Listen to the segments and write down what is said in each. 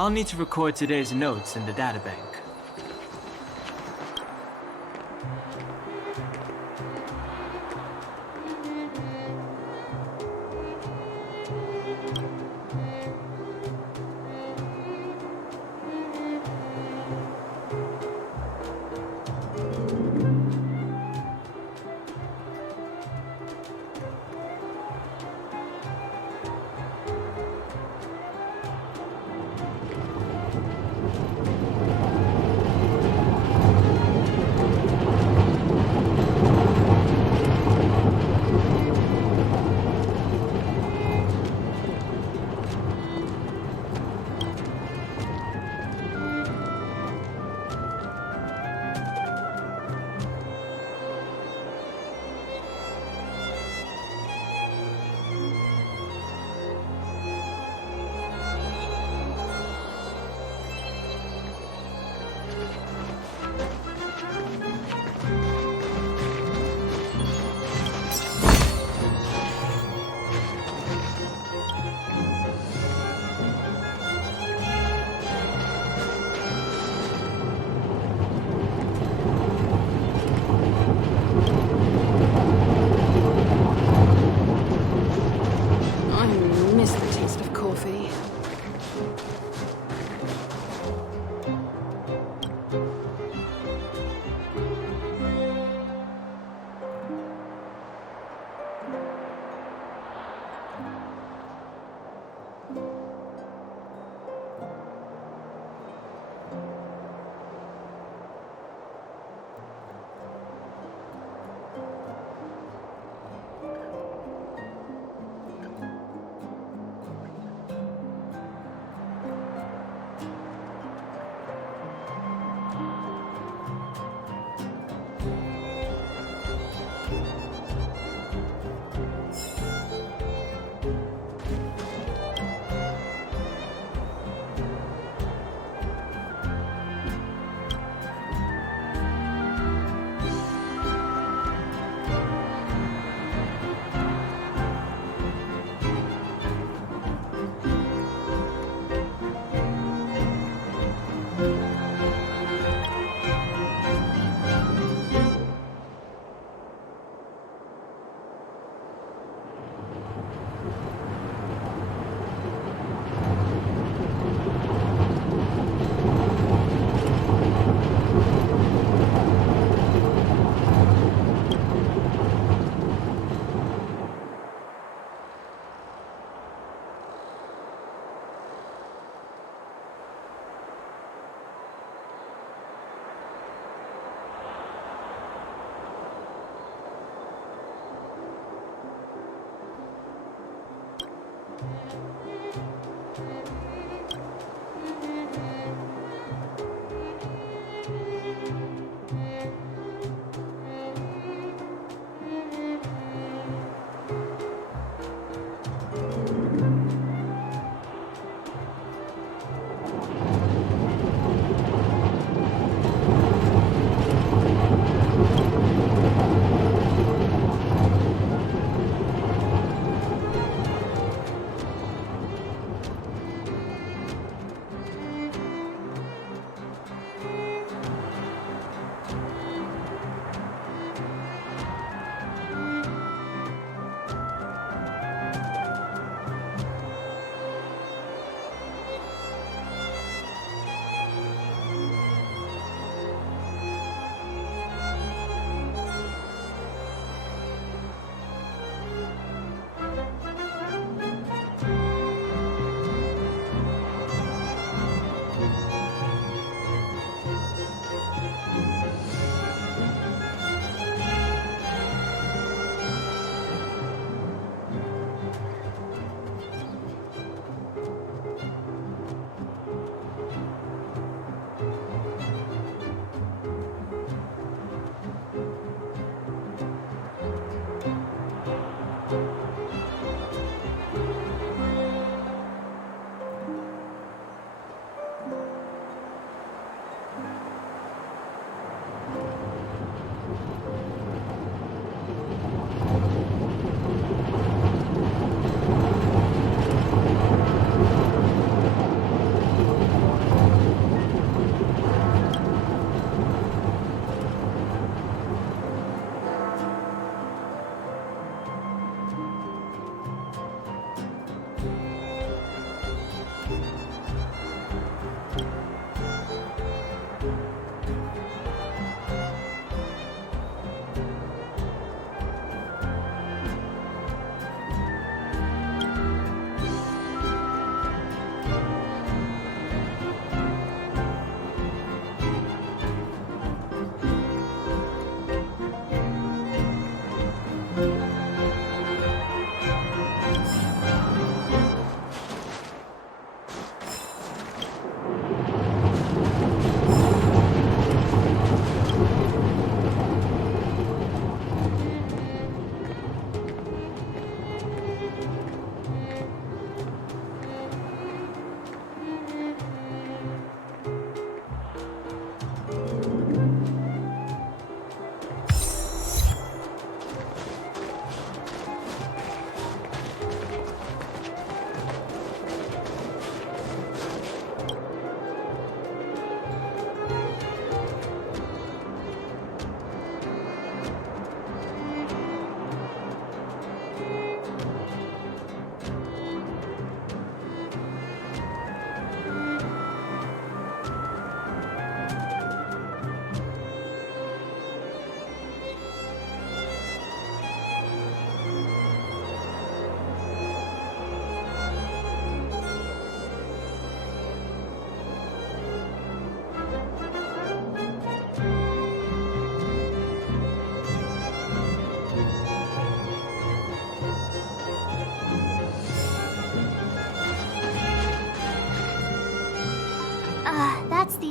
I'll need to record today's notes in the databank.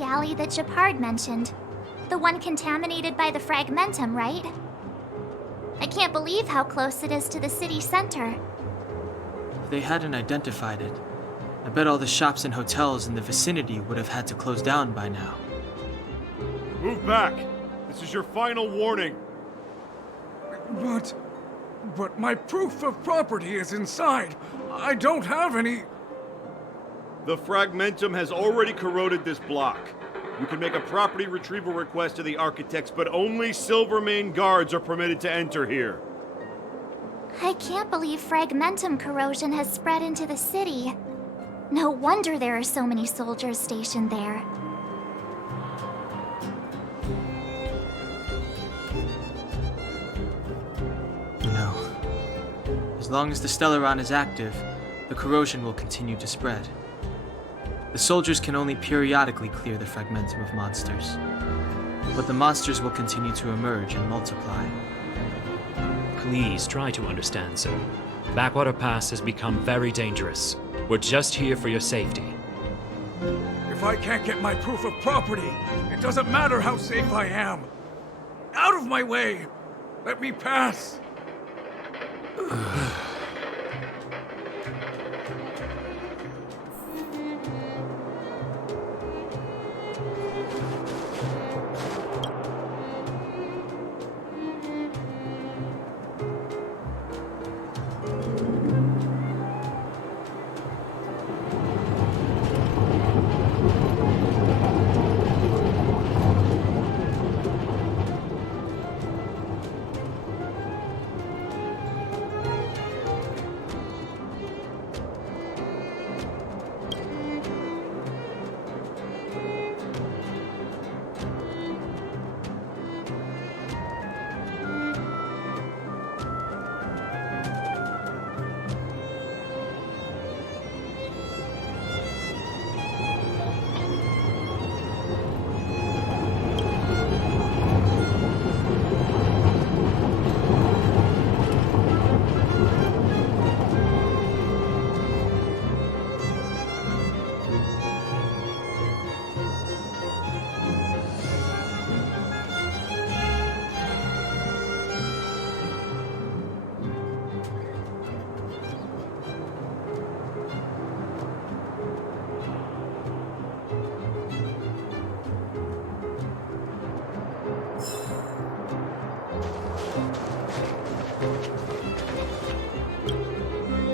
valley that Shepard mentioned. The one contaminated by the fragmentum, right? I can't believe how close it is to the city center. If they hadn't identified it, I bet all the shops and hotels in the vicinity would have had to close down by now. Move back! This is your final warning! But my proof of property is inside. I don't have any... The fragmentum has already corroded this block. You can make a property retrieval request to the architects, but only Silvermane guards are permitted to enter here. I can't believe fragmentum corrosion has spread into the city. No wonder there are so many soldiers stationed there. No. As long as the Stellaron is active, the corrosion will continue to spread. The soldiers can only periodically clear the fragmentum of monsters, but the monsters will continue to emerge and multiply. Please try to understand, sir. Backwater Pass has become very dangerous. We're just here for your safety. If I can't get my proof of property, it doesn't matter how safe I am. Out of my way! Let me pass!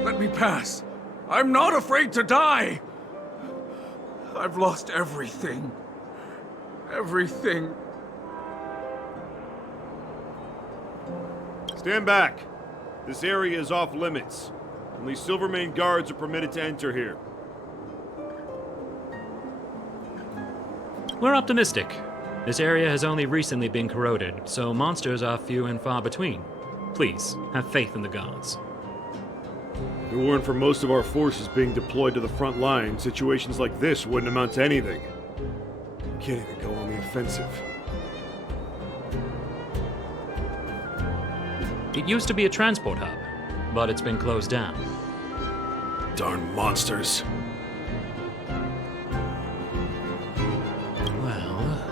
Let me pass. I'm not afraid to die! I've lost everything. Everything. Stand back. This area is off limits. Only Silvermane guards are permitted to enter here. We're optimistic. This area has only recently been corroded, so monsters are few and far between. Please, have faith in the gods. If it weren't for most of our forces being deployed to the front line, situations like this wouldn't amount to anything. You can't even go on the offensive. It used to be a transport hub, but it's been closed down. Darn monsters. Well,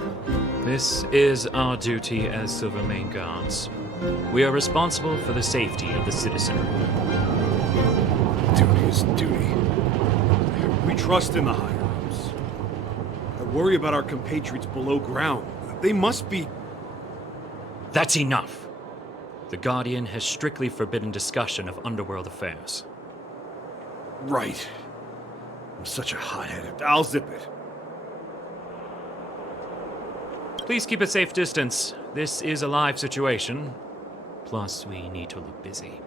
this is our duty as Silvermane guards. We are responsible for the safety of the citizenry. Duty is duty. We trust in the higher-ups. I worry about our compatriots below ground. They must be... That's enough! The Guardian has strictly forbidden discussion of underworld affairs. Right. I'm such a hothead. I'll zip it. Please keep a safe distance. This is a live situation. Plus, we need to look busy.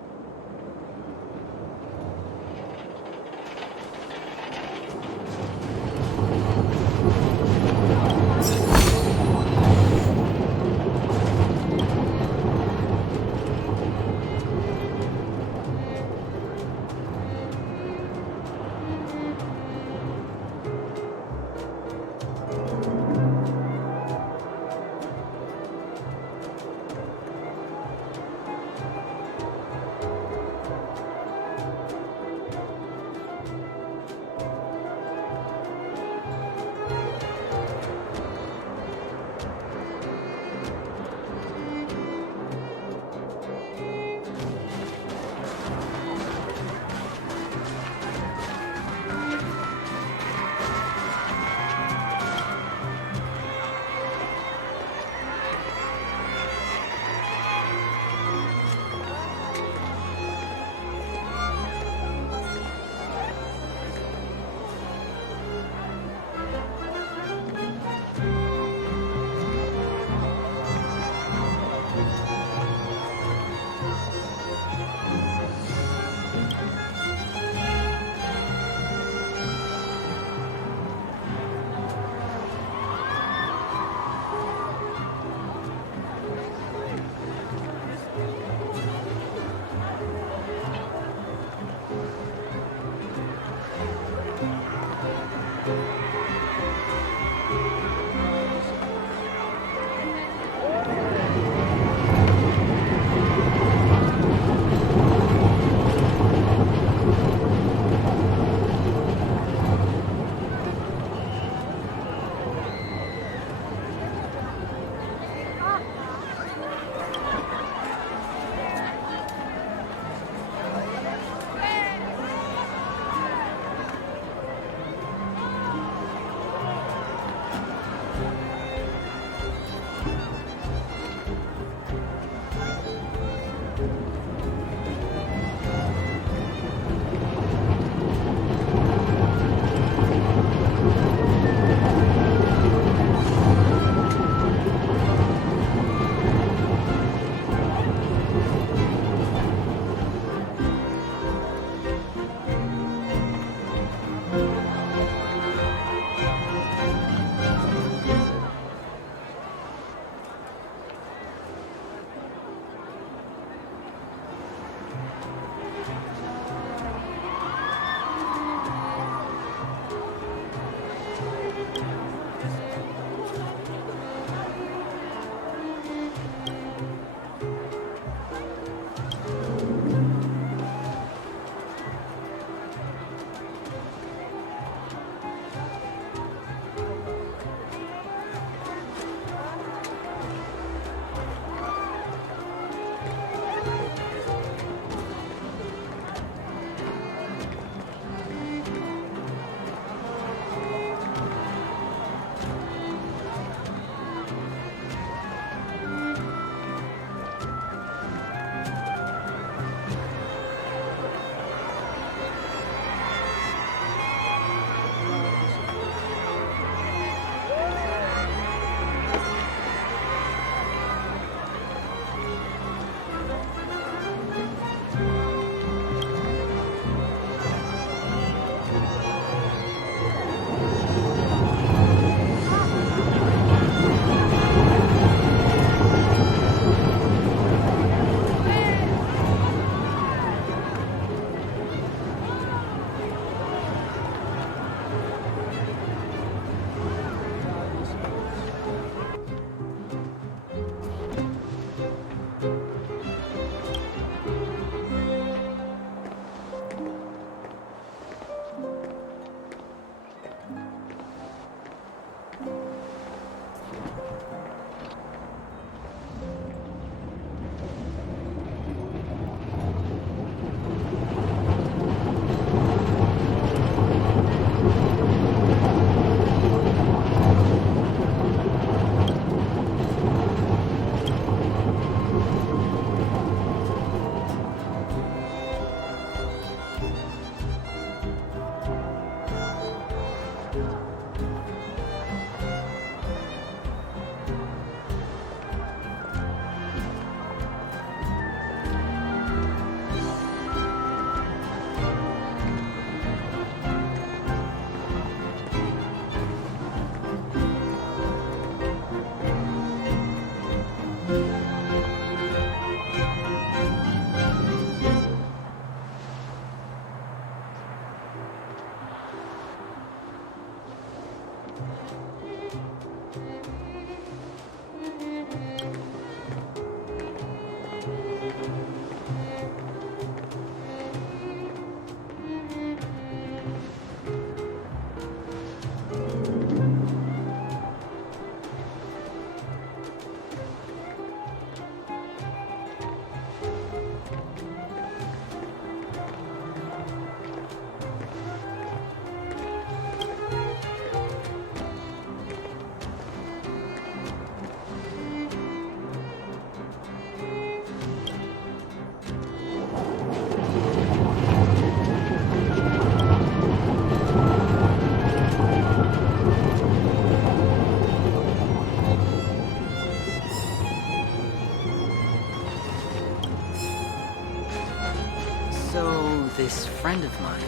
So, this friend of mine.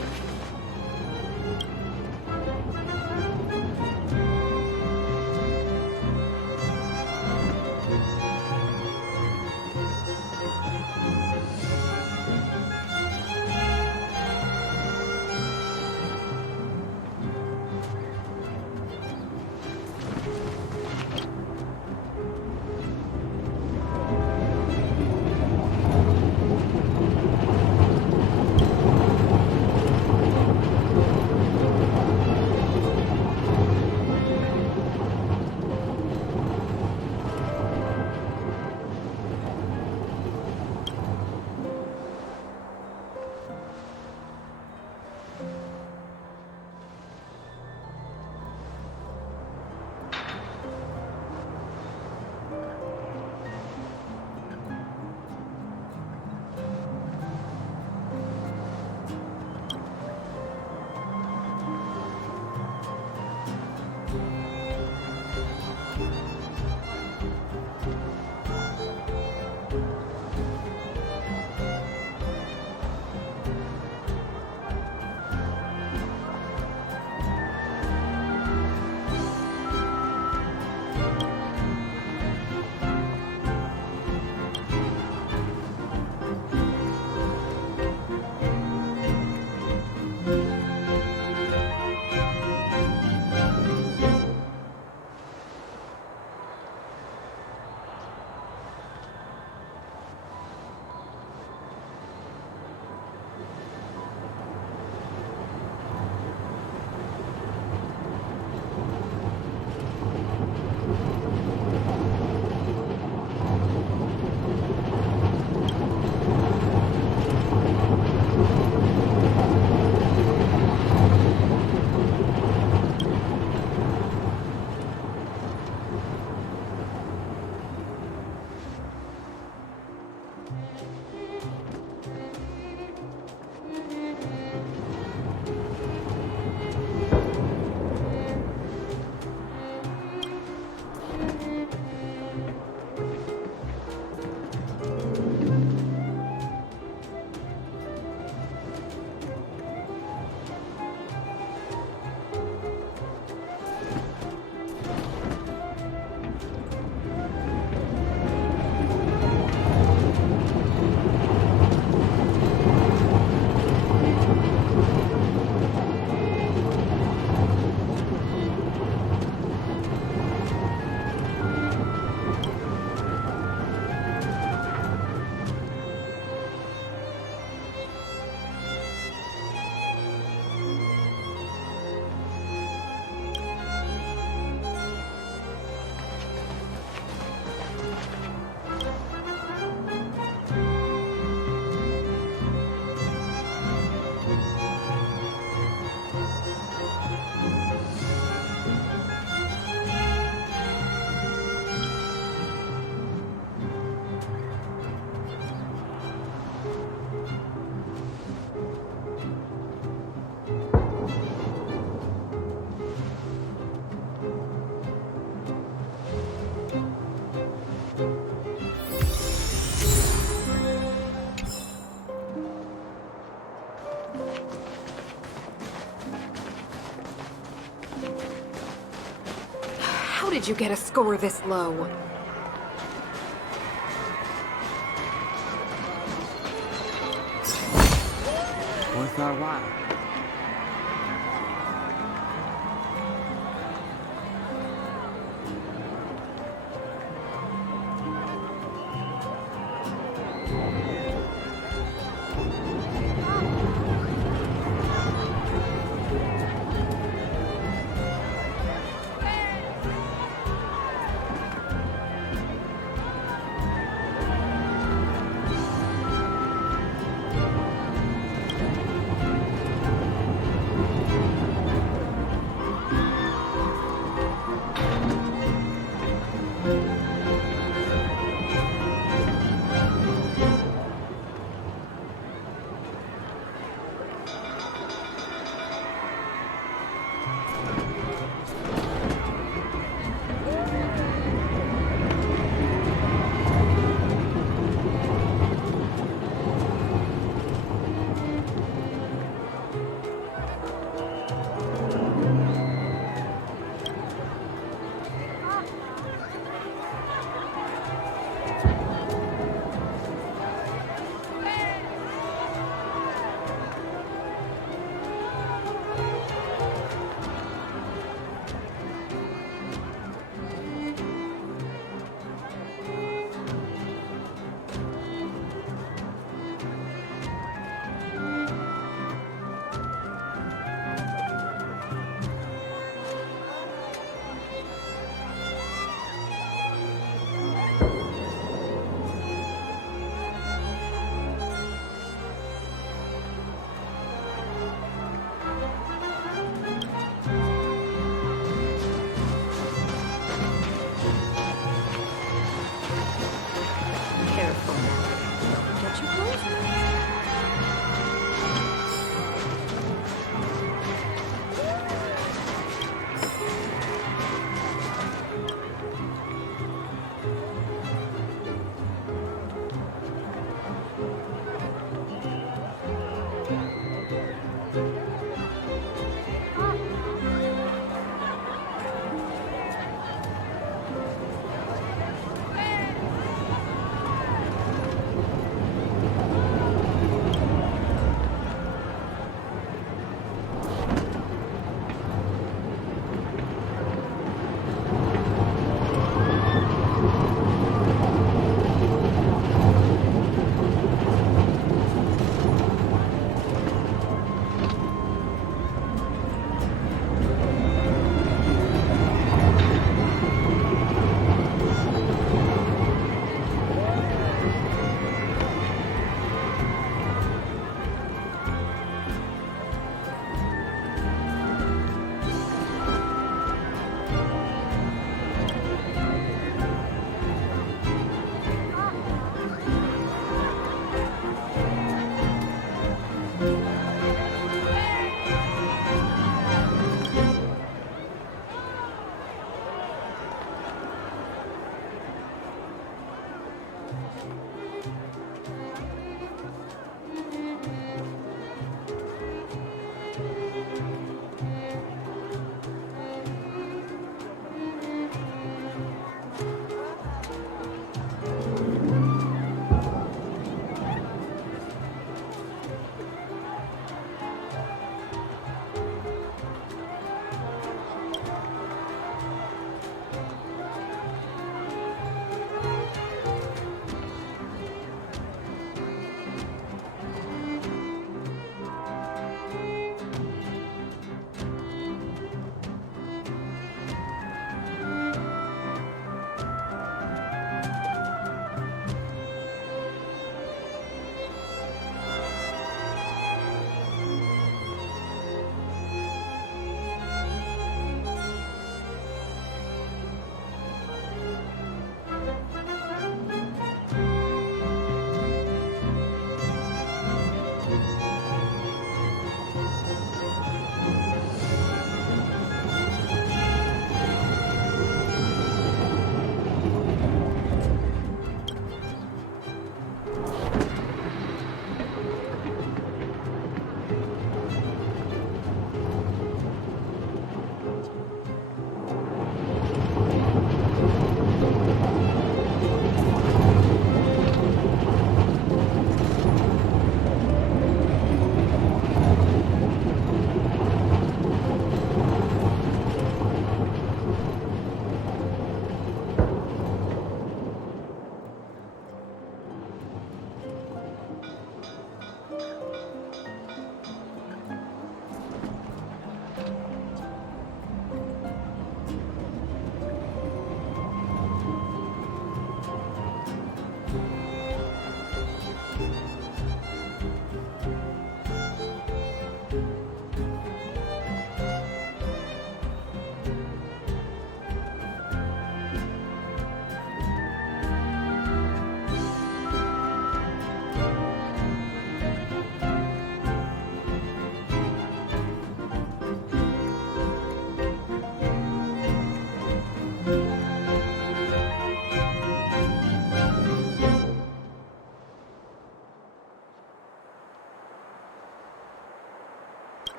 you get a score this low? Worth our while.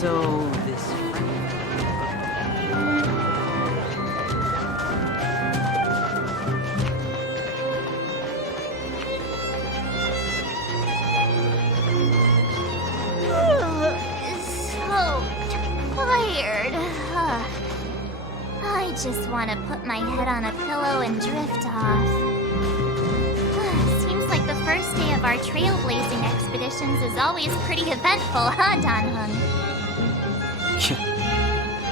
So, this So tired. I just want to put my head on a pillow and drift off. Seems like the first day of our trailblazing expeditions is always pretty eventful, huh, Dan-hung?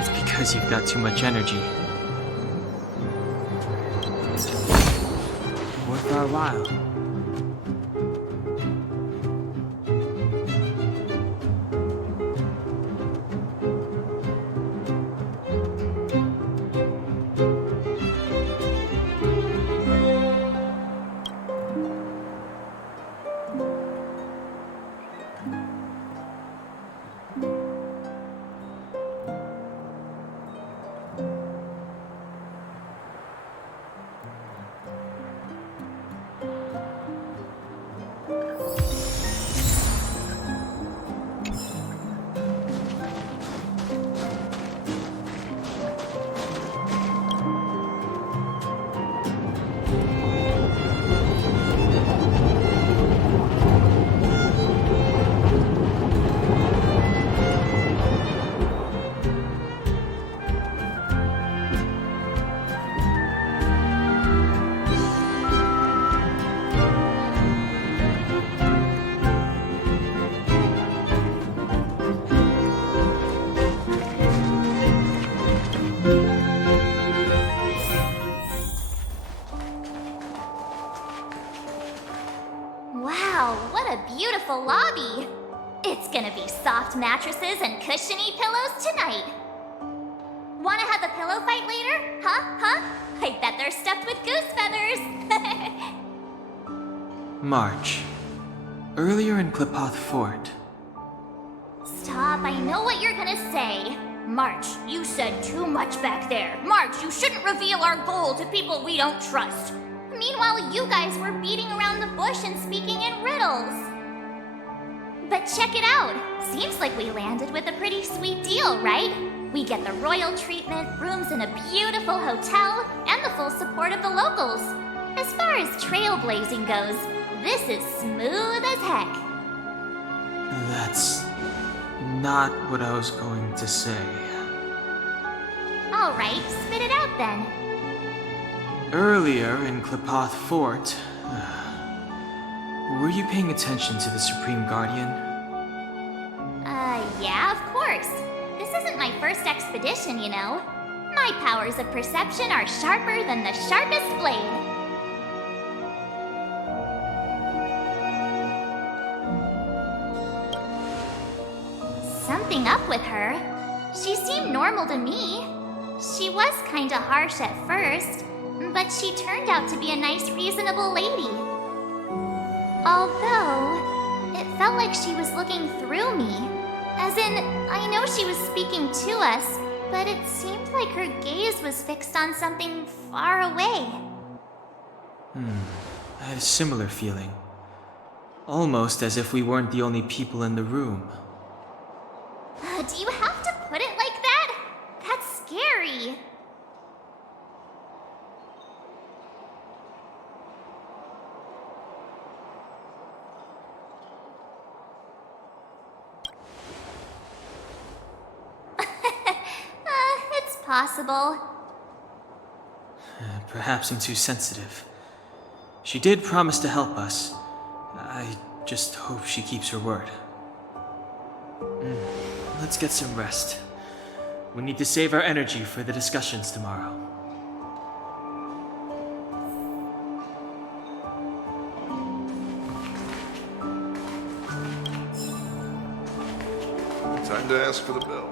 It's because you've got too much energy. worth our while. Wow, what a beautiful lobby! It's gonna be soft mattresses and cushiony pillows tonight. Wanna have a pillow fight later? Huh? I bet they're stuffed with goose feathers! March. Earlier in Klipoth Fort. Stop, I know what you're gonna say. March, you said too much back there. March, you shouldn't reveal our goal to people we don't trust. Meanwhile, you guys were beating around the bush and speaking in riddles. But check it out. Seems like we landed with a pretty sweet deal, right? We get the royal treatment, rooms in a beautiful hotel, and the full support of the locals. As far as trailblazing goes, this is smooth as heck. That's not what I was going to say. All right, spit it out then. Earlier in Klipoth Fort, were you paying attention to the Supreme Guardian? Yeah, of course. This isn't my first expedition, you know. My powers of perception are sharper than the sharpest blade. Something up with her. She seemed normal to me. She was kinda harsh at first, but she turned out to be a nice, reasonable lady. Although, it felt like she was looking through me. As in, I know she was speaking to us, but it seemed like her gaze was fixed on something far away. I had a similar feeling. Almost as if we weren't the only people in the room. Do you have to put it like that? That's scary. It's possible. Perhaps I'm too sensitive. She did promise to help us. I just hope she keeps her word. Let's get some rest. We need to save our energy for the discussions tomorrow. Time to ask for the bill.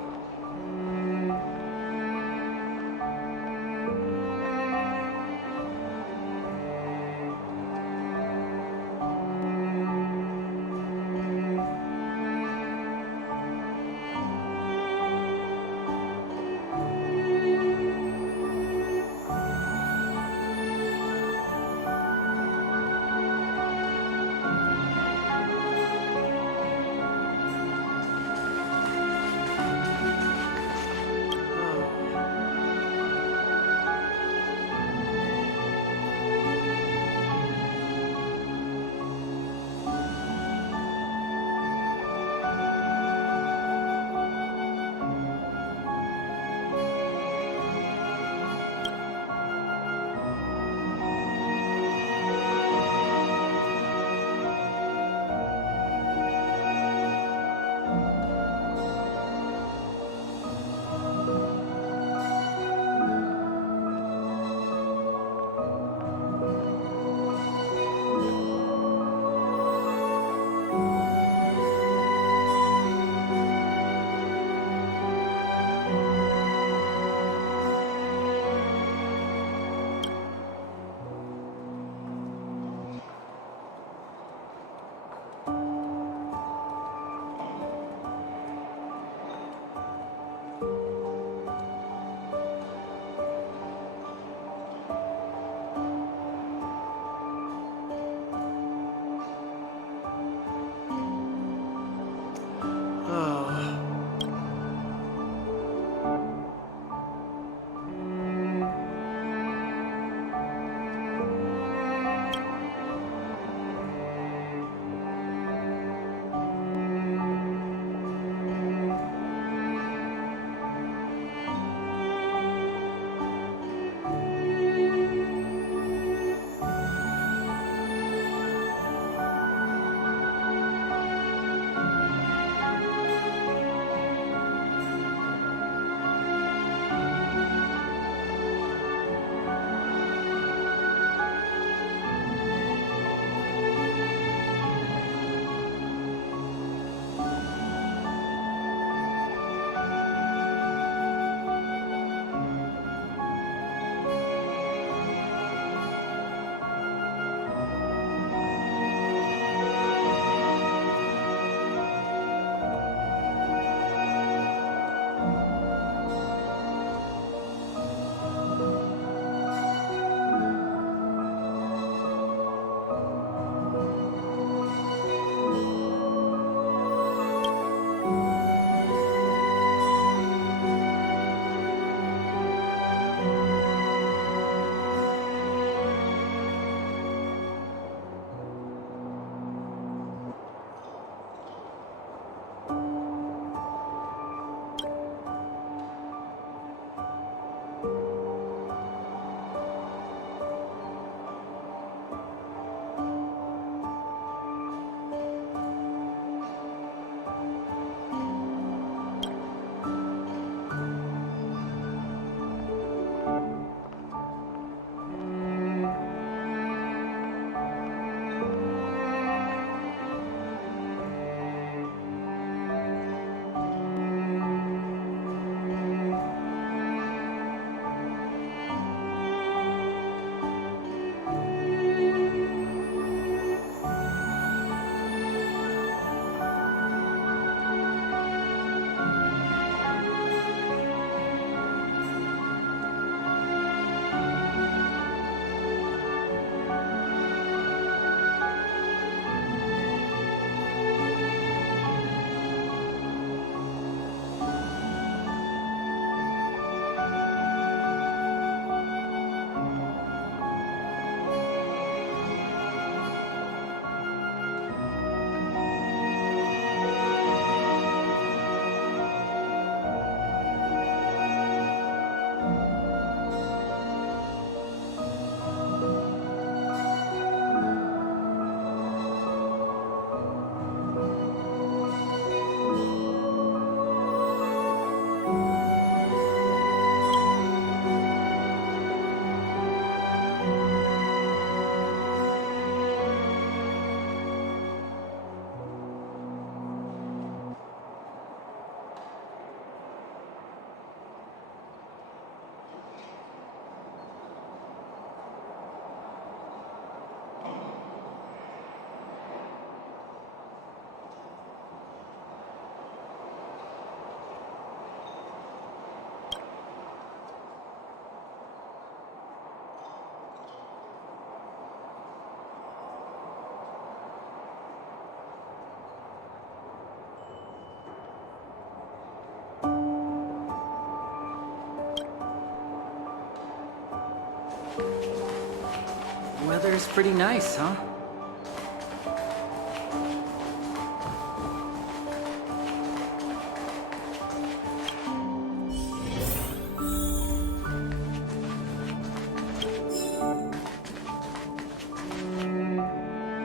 weather's pretty nice, huh?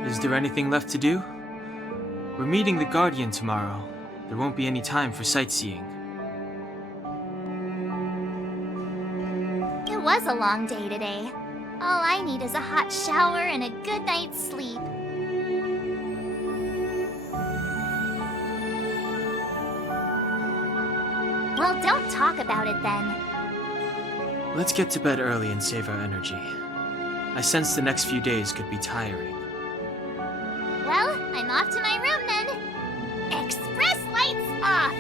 Is there anything left to do? We're meeting the Guardian tomorrow. There won't be any time for sightseeing. It was a long day today. All I need is a hot shower and a good night's sleep. Well, don't talk about it then. Let's get to bed early and save our energy. I sense the next few days could be tiring. Well, I'm off to my room then. Express lights off!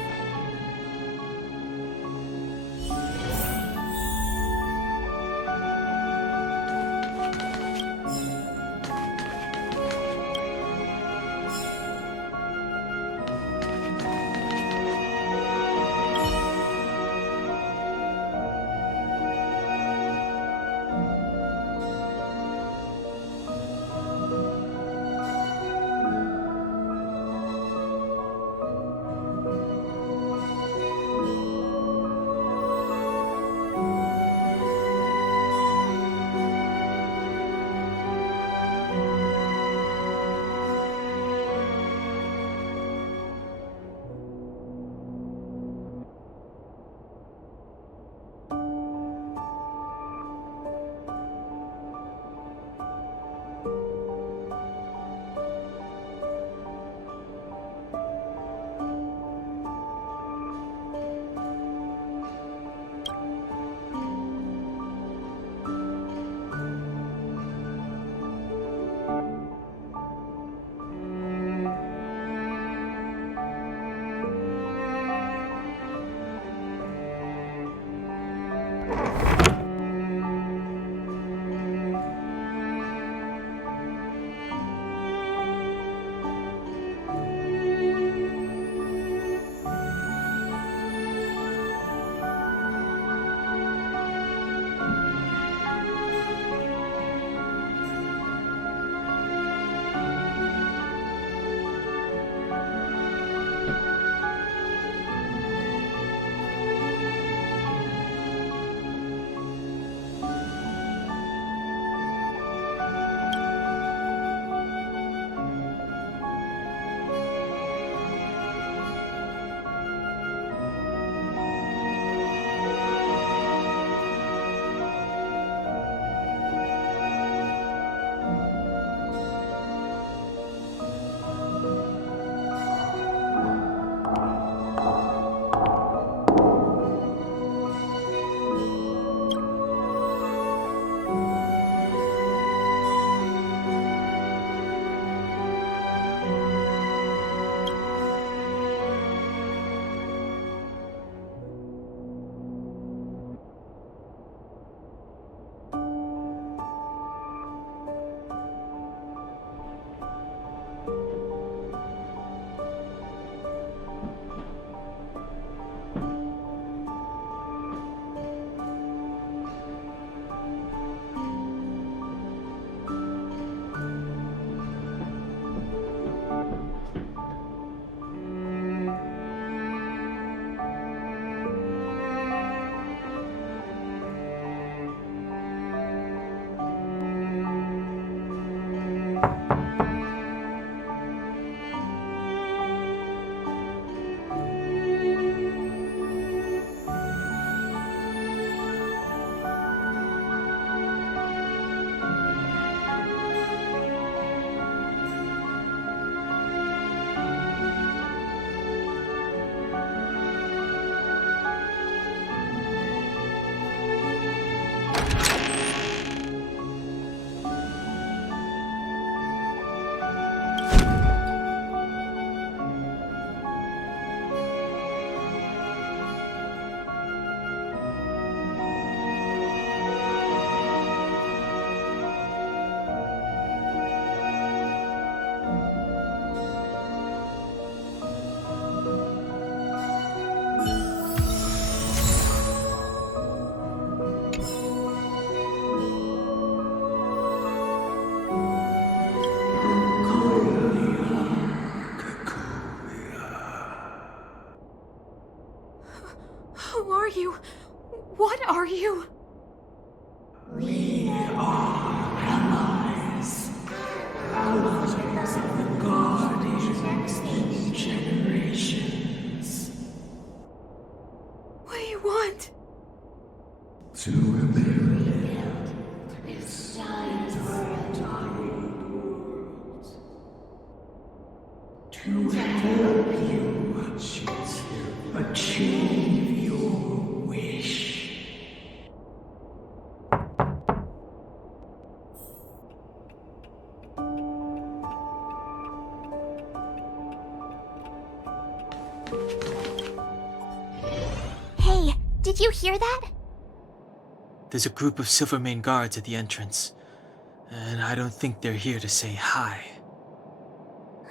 Who are you? What are you? We are allies. Allies of the Guardians in generations. What do you want? To rebuild this entire world. To help you achieve your wish. Hey, did you hear that? There's a group of Silvermane guards at the entrance, and I don't think they're here to say hi.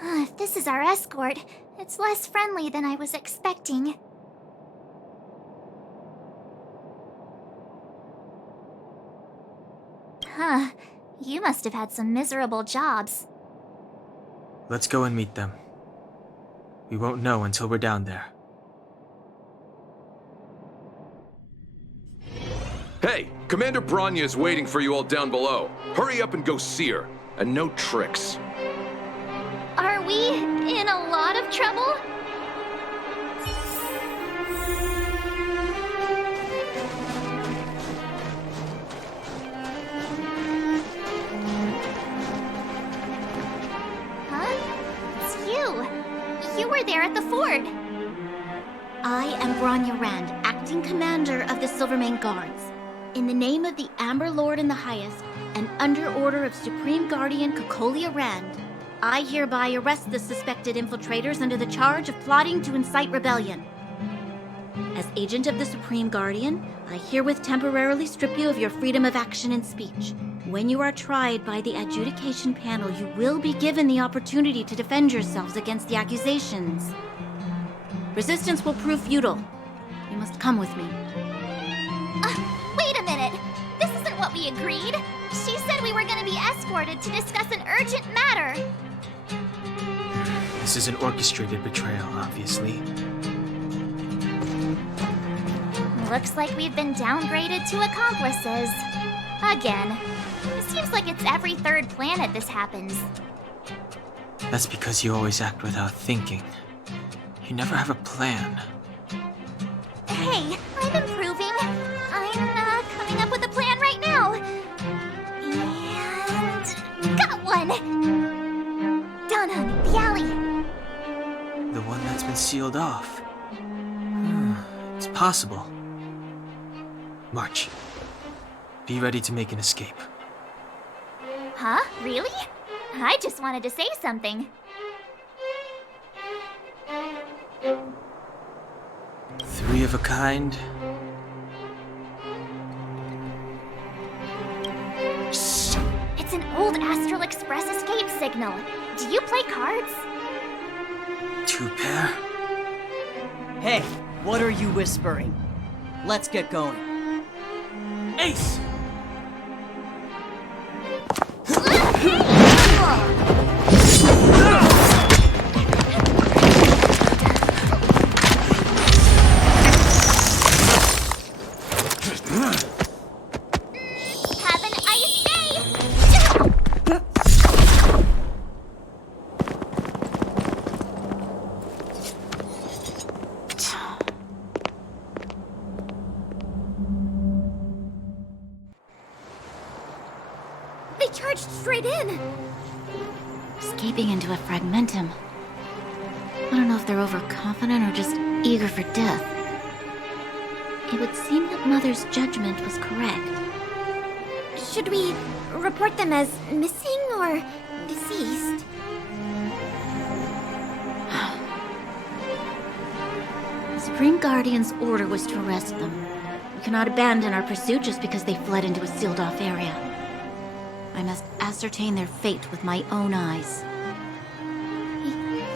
If this is our escort, it's less friendly than I was expecting. Huh. You must have had some miserable jobs. Let's go and meet them. We won't know until we're down there. Hey, Commander Bronya is waiting for you all down below. Hurry up and go see her. And no tricks. Are we in a lot of trouble? Huh? It's you. You were there at the ford. I am Bronya Rand, acting commander of the Silvermane Guards. In the name of the Amber Lord in the Highest, and under order of Supreme Guardian Kokolia Rand, I hereby arrest the suspected infiltrators under the charge of plotting to incite rebellion. As agent of the Supreme Guardian, I herewith temporarily strip you of your freedom of action and speech. When you are tried by the adjudication panel, you will be given the opportunity to defend yourselves against the accusations. Resistance will prove futile. You must come with me. Wait a minute. This isn't what we agreed. She said we were going to be escorted to discuss an urgent matter. This is an orchestrated betrayal, obviously. Looks like we've been downgraded to accomplices. Again. It seems like it's every third planet this happens. That's because you always act without thinking. You never have a plan. Hey, I'm improving. I'm coming up with a plan right now. And got one! Down on the alley. The one that's been sealed off. It's possible. March. Be ready to make an escape. Huh? Really? I just wanted to say something. Three of a kind. Shh! It's an old Astral Express escape signal. Do you play cards? Two pair. Hey, what are you whispering? Let's get going. Ace! Have an ice day! They charged straight in! Escaping into a fragmentum. I don't know if they're overconfident or just eager for death. It would seem that Mother's judgment was correct. Should we report them as missing or deceased? The Supreme Guardian's order was to arrest them. We cannot abandon our pursuit just because they fled into a sealed-off area. I must ascertain their fate with my own eyes.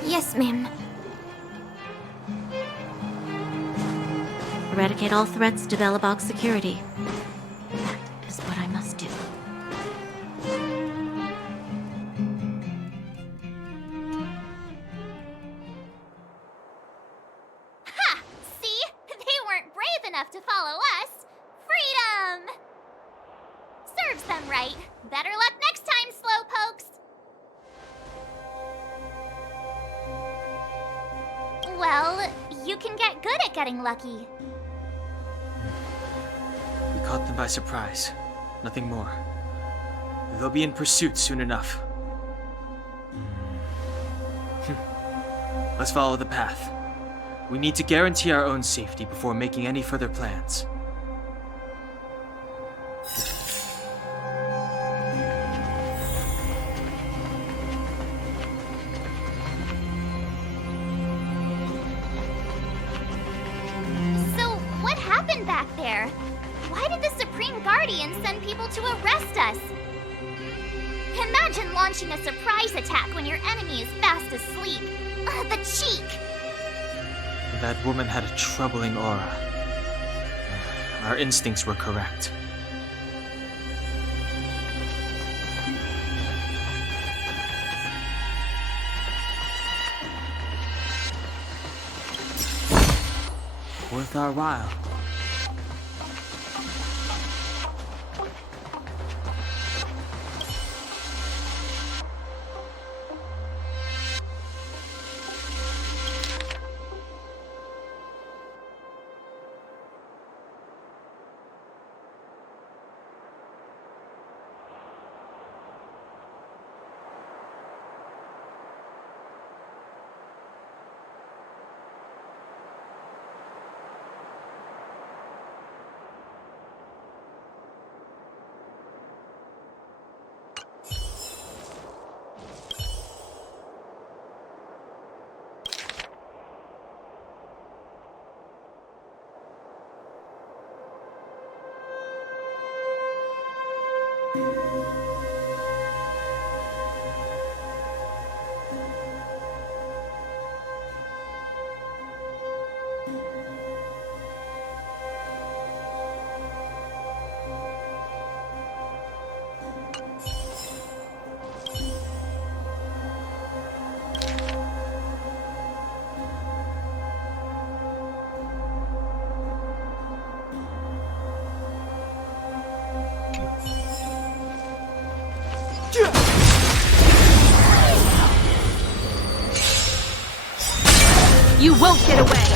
Yes, ma'am. Eradicate all threats to Belobog's security. That is what I must do. Ha! See? They weren't brave enough enough to follow us, freedom! Serves them right. Better luck next time, slowpokes. Well, you can get good at getting lucky. We caught them by surprise. Nothing more. They'll be in pursuit soon enough. Let's follow the path. We need to guarantee our own safety before making any further plans. So, what happened back there? Why did the Supreme Guardian send people to arrest us? Imagine launching a surprise attack when your enemy is fast asleep. The cheek! That woman had a troubling aura. Our instincts were correct. Worth our while. You won't get away!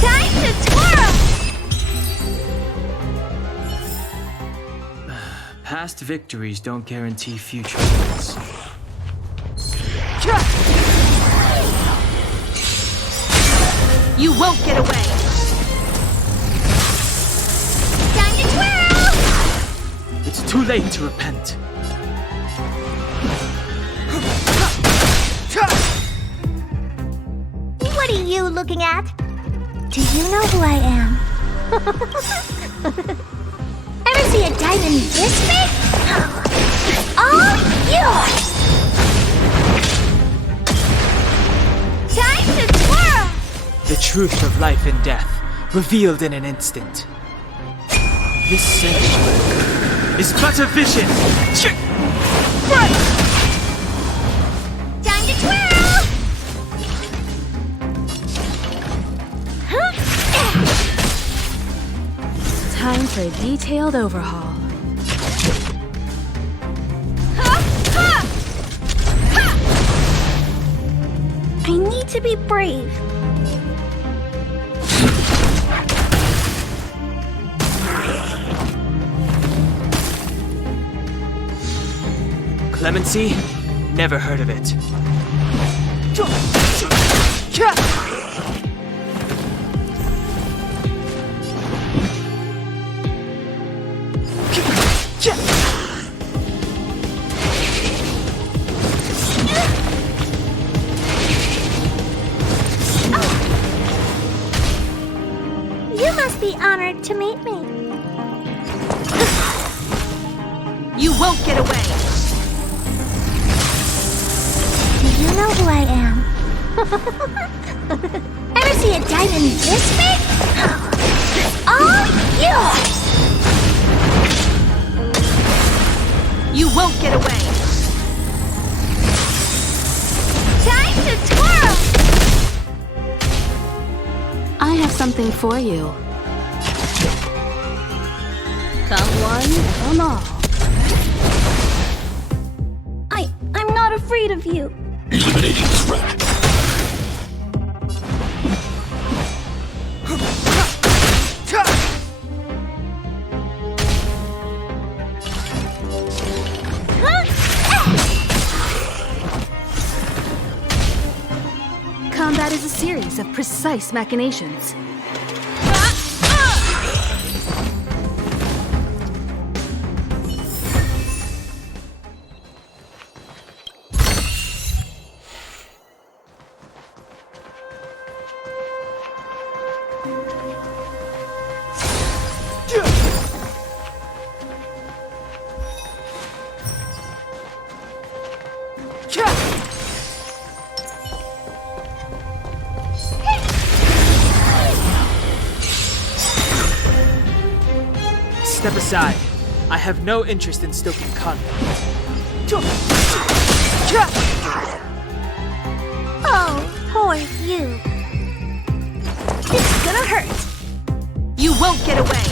Time to twirl! Past victories don't guarantee future ones. You won't get away! Time to twirl! It's too late to repent. What are you looking at? Do you know who I am? Ever see a diamond this big? All yours! Time to twirl! The truth of life and death, revealed in an instant. This sanctuary is but a vision! Time to twirl! Time for a detailed overhaul. I need to be brave. Clemency? Never heard of it. You must be honored to meet me. You won't get away! Do you know who I am? Ever see a diamond this big? All yours! You won't get away! Time to twirl! something for you. Come one, come all. I'm not afraid of you. Eliminating threat. Combat is a series of precise machinations. Step aside. I have no interest in stoking conflict. Oh, poor you. This is gonna hurt. You won't get away!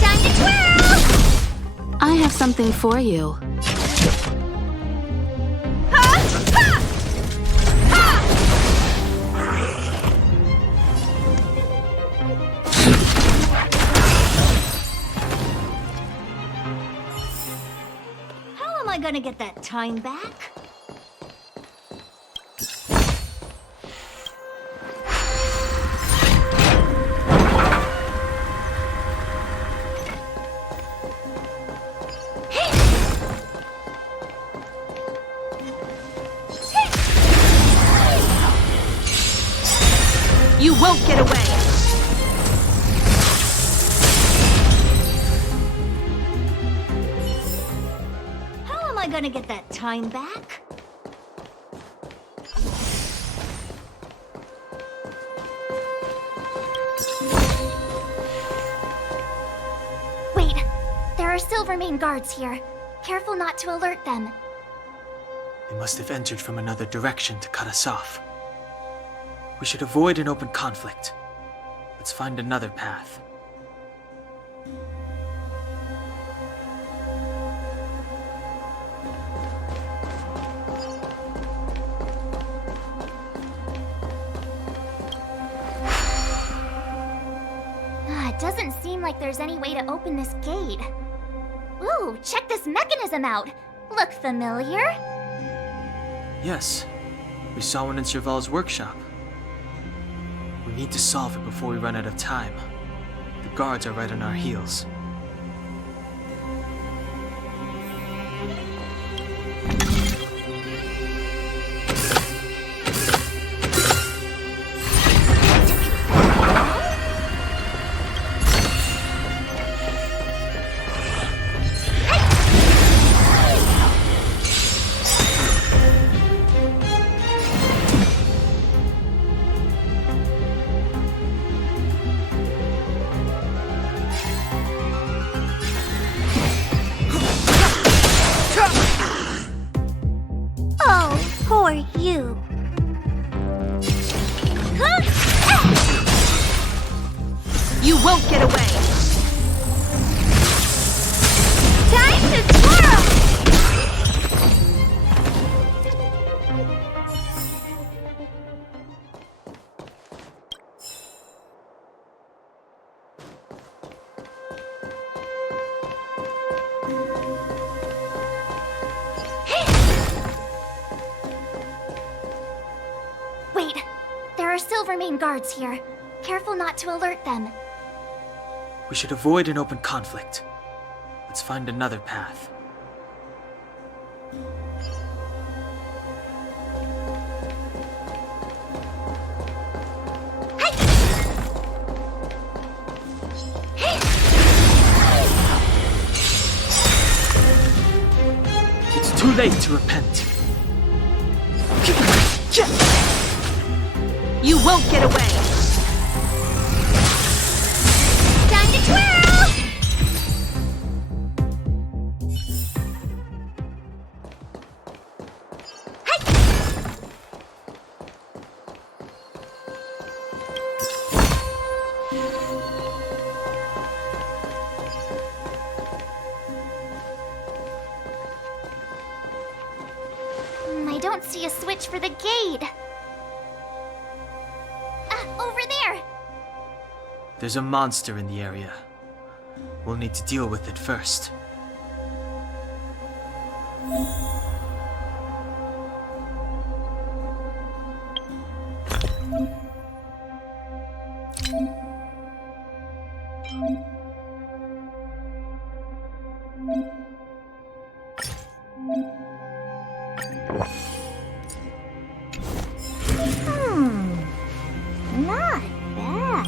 Time to twirl! I have something for you. How am I gonna get that time back? You won't get away! How am I gonna get that time back? Wait, there are Silvermane guards here. Careful not to alert them. They must have entered from another direction to cut us off. We should avoid an open conflict. Let's find another path. It doesn't seem like there's any way to open this gate. Ooh, check this mechanism out. Look familiar? Yes, we saw one in Serval's workshop. We need to solve it before we run out of time. The guards are right on our heels. Oh, poor you. You won't get away! Time to twirl! Wait, there are Silvermane guards here. Careful not to alert them. We should avoid an open conflict. Let's find another path. It's too late to repent. You won't get away! Time to twirl! don't see a switch for the gate. Over there! There's a monster in the area. We'll need to deal with it first. Not bad.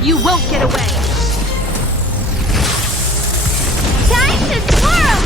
You won't get away! Time to twirl!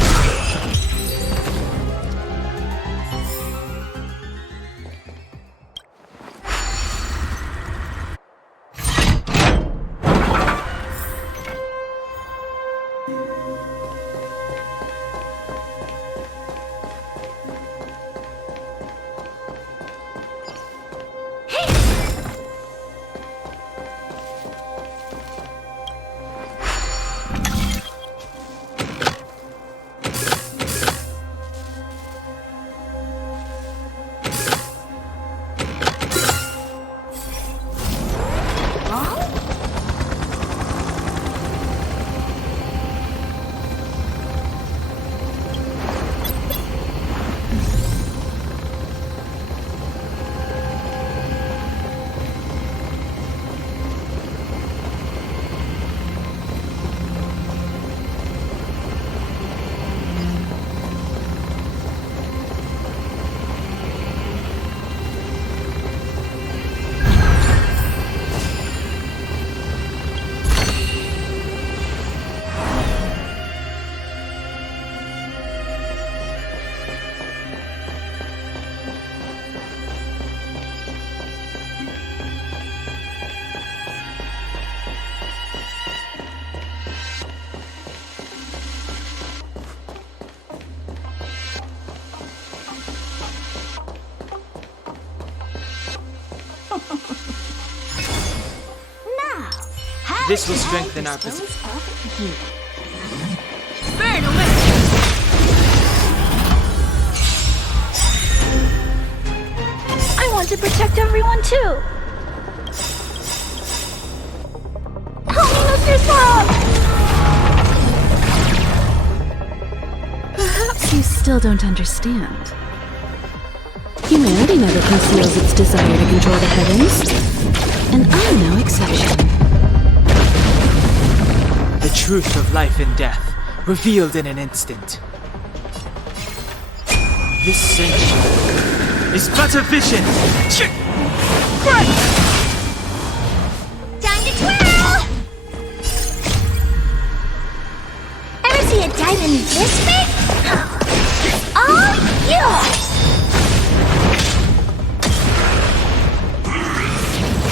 This will strengthen our position. Burn away! I want to protect everyone too. Help me, Mr. Swirl! Perhaps you still don't understand. Humanity never conceals its desire to control the heavens, and I'm no exception. The truth of life and death, revealed in an instant. This sanctuary is but a vision! Time to twirl! Ever see a diamond this big? All yours!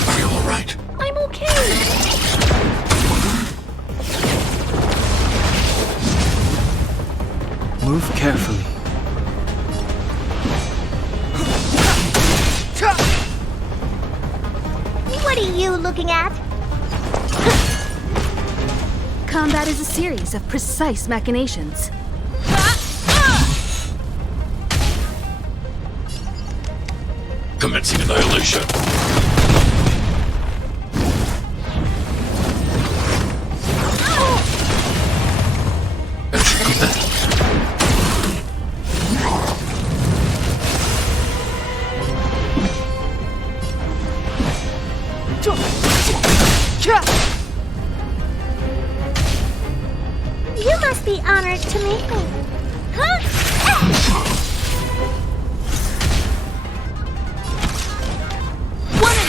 Are you alright? I'm okay. Move carefully. What are you looking at? Combat is a series of precise machinations. Commencing annihilation. Entering command. You must be honored to meet me. One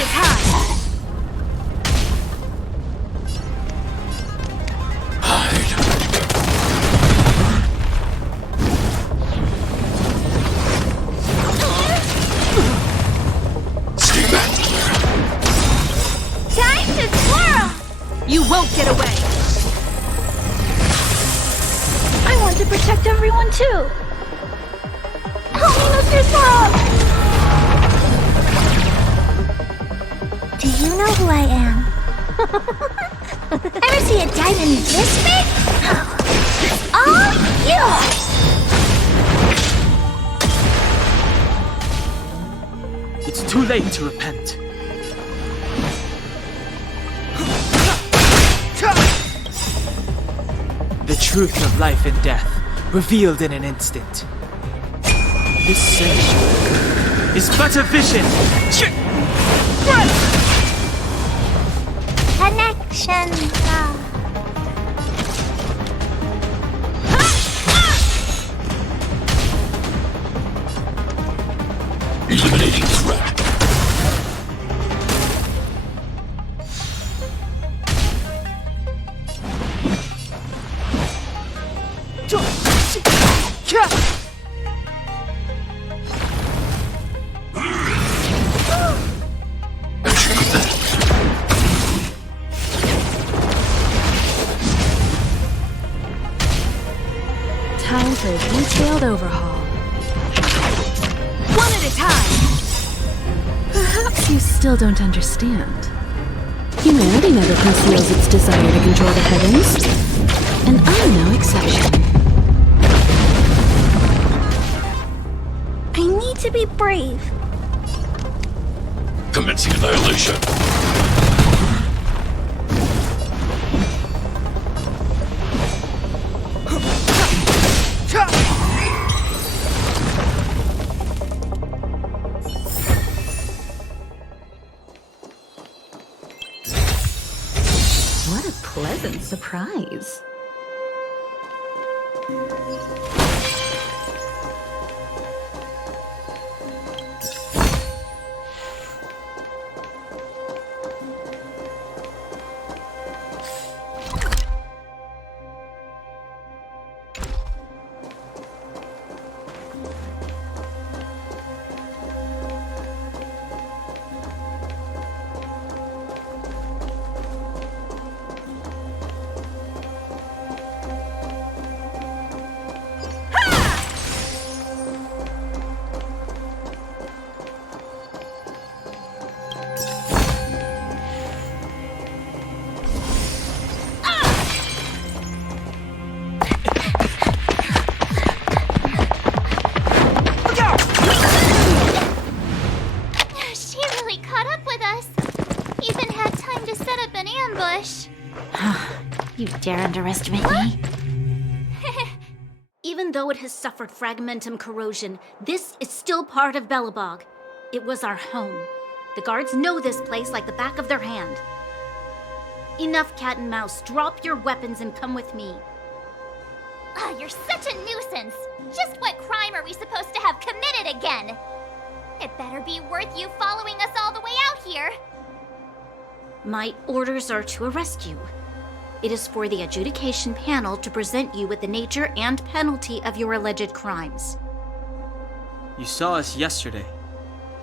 too! Help me, Mr. Swamp! Do you know who I am? Ever see a diamond this big? It's all yours! It's too late to repent. The truth of life and death, revealed in an instant. This century is but a vision. Connection. Eliminating threat. Time for a detailed overhaul. One at a time! Perhaps you still don't understand. Humanity never conceals its desire to control the heavens, and I'm no exception. I need to be brave. Commencing annihilation. What a pleasant surprise. You dare underestimate me? Even though it has suffered fragmentum corrosion, this is still part of Belobog. It was our home. The guards know this place like the back of their hand. Enough cat and mouse. Drop your weapons and come with me. Ah, you're such a nuisance. Just what crime are we supposed to have committed again? It better be worth you following us all the way out here. My orders are to arrest you. It is for the adjudication panel to present you with the nature and penalty of your alleged crimes. You saw us yesterday.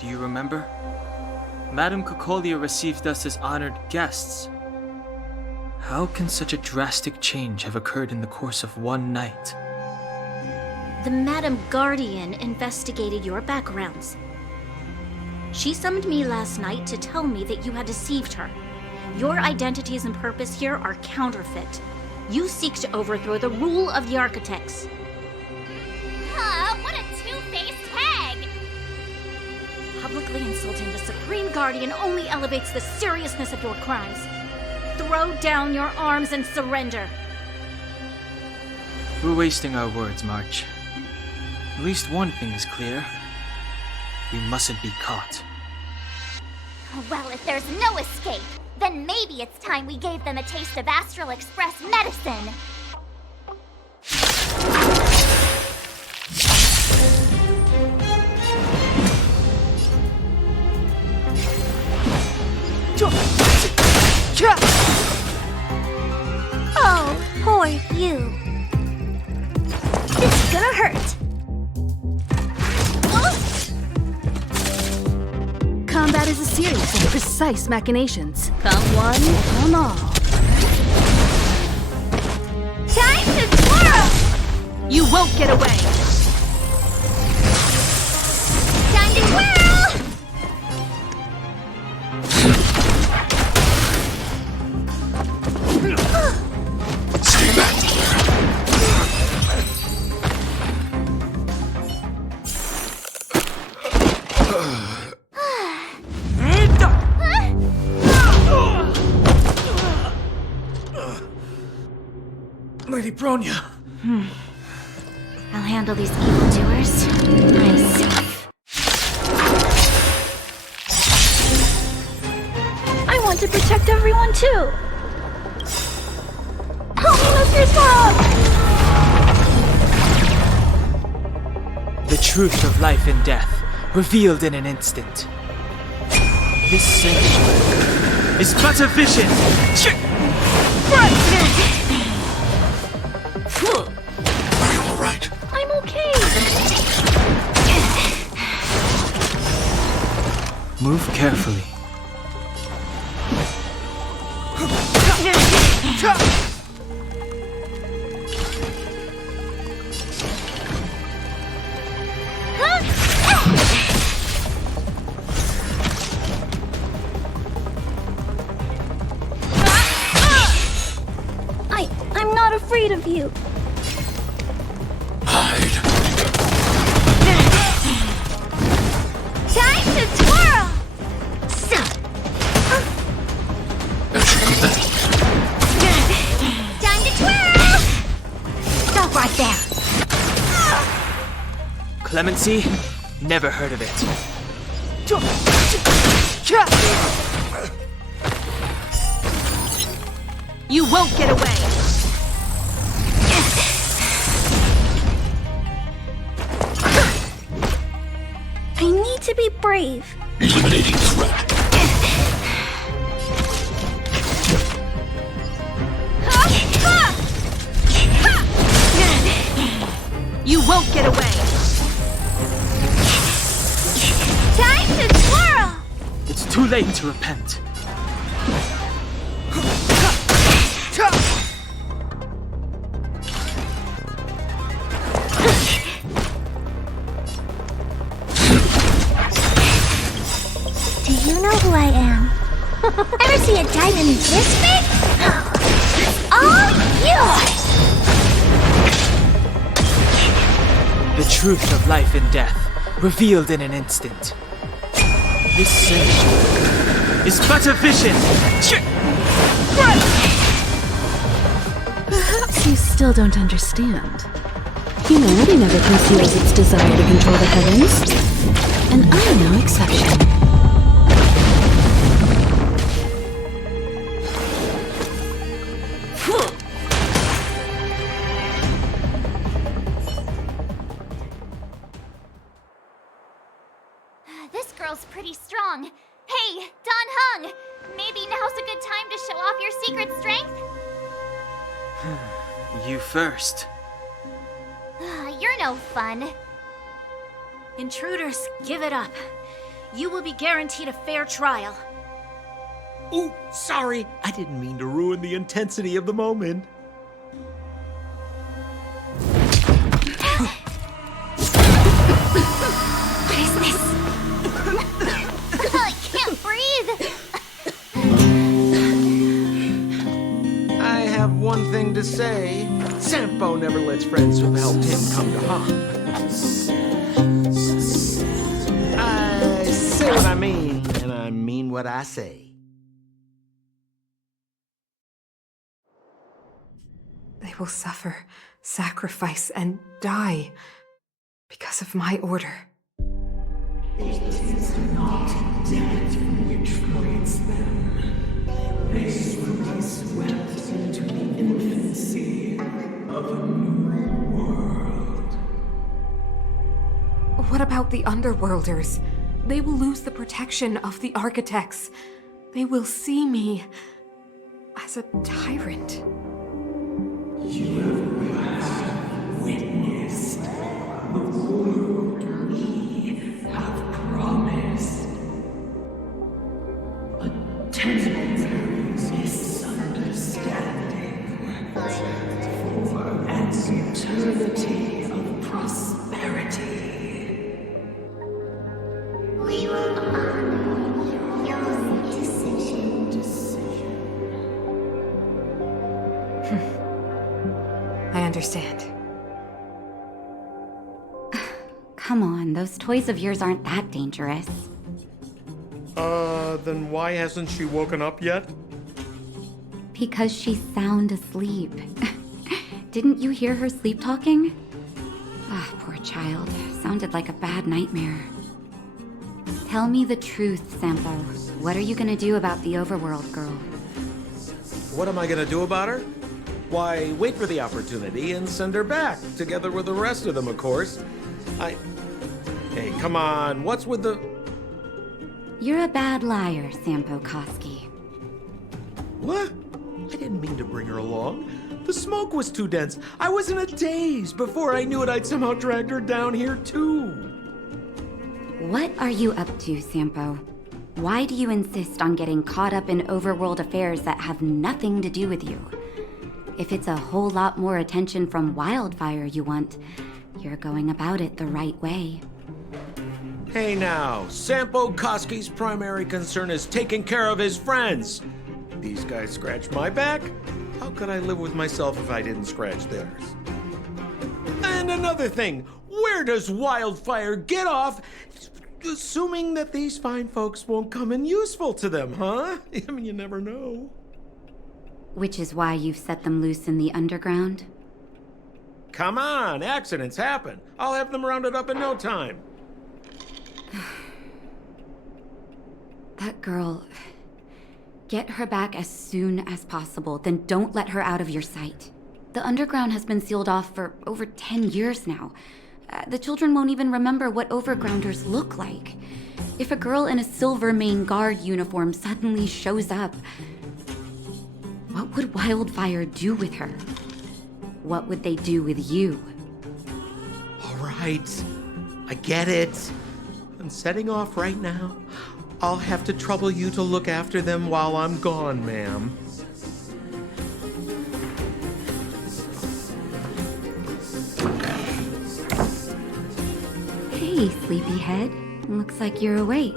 Do you remember? Madame Cocolia received us as honored guests. How can such a drastic change have occurred in the course of one night? The Madame Guardian investigated your backgrounds. She summoned me last night to tell me that you had deceived her. Your identities and purpose here are counterfeit. You seek to overthrow the rule of the architects. Huh, what a two-faced hag! Publicly insulting the Supreme Guardian only elevates the seriousness of your crimes. Throw down your arms and surrender. We're wasting our words, March. At least one thing is clear. We mustn't be caught. Well, if there's no escape, then maybe it's time we gave them a taste of Astral Express medicine. Oh, poor you. It's gonna hurt. Combat is a series of precise machinations. Come one, Come all. time to twirl! You won't get away! Time to twirl! Stay back. Lady Bronya! I'll handle these evildoers myself. I want to protect everyone too! Help me, Mr. Swamp! The truth of life and death, revealed in an instant. This sanctuary is but a vision! Are you alright? I'm okay! Move carefully. I'm not afraid of you. Hide. Time to twirl! At your command. Time to twirl! Stop right there! Clemency? Never heard of it. You won't get away! I need to be brave. Eliminating threat. You won't get away! Time to twirl! It's too late to repent. Do you know who I am? Ever see a diamond this big? It's all yours! The truth of life and death, revealed in an instant. This sanctuary is but a vision! Perhaps you still don't understand. Humanity never conceals its desire to control the heavens, and I'm no exception. This girl's pretty strong. Hey, Don Hung! Maybe now's a good time to show off your secret strength? You first. You're no fun. Intruders, give it up. You will be guaranteed a fair trial. Ooh, sorry. I didn't mean to ruin the intensity of the moment. What is this? I can't breathe! I have one thing to say. Sampo never lets friends who've helped him come to harm. I say what I mean, and I mean what I say. They will suffer, sacrifice, and die because of my order. It is not death which creates them. They will be swept into the infancy of a new world. What about the Underworlders? They will lose the protection of the Architects. They will see me as a tyrant. You have witnessed the world we have promised. A temporary misunderstanding for an eternity understand. Come on, those toys of yours aren't that dangerous. Then why hasn't she woken up yet? Because she's sound asleep. Didn't you hear her sleep talking? Ah, poor child. Sounded like a bad nightmare. Tell me the truth, Sampo. What are you gonna do about the overworld girl? What am I gonna do about her? Why, wait for the opportunity and send her back, together with the rest of them, of course. Hey, come on, what's with the... You're a bad liar, Sampo Koski. What? I didn't mean to bring her along. The smoke was too dense. I was in a daze. Before I knew it, I'd somehow dragged her down here, too. What are you up to, Sampo? Why do you insist on getting caught up in overworld affairs that have nothing to do with you? If it's a whole lot more attention from Wildfire you want, you're going about it the right way. Hey now, Sampo Koski's primary concern is taking care of his friends. These guys scratch my back. How could I live with myself if I didn't scratch theirs? And another thing, where does Wildfire get off assuming that these fine folks won't come in useful to them, huh? I mean, you never know. Which is why you've set them loose in the underground? Come on, accidents happen. I'll have them rounded up in no time. That girl... Get her back as soon as possible, then don't let her out of your sight. The underground has been sealed off for over 10 years now. The children won't even remember what overgrounders look like. If a girl in a Silvermane Guard uniform suddenly shows up, what would Wildfire do with her? What would they do with you? All right, I get it. I'm setting off right now. I'll have to trouble you to look after them while I'm gone, ma'am. Hey, sleepyhead. Looks like you're awake.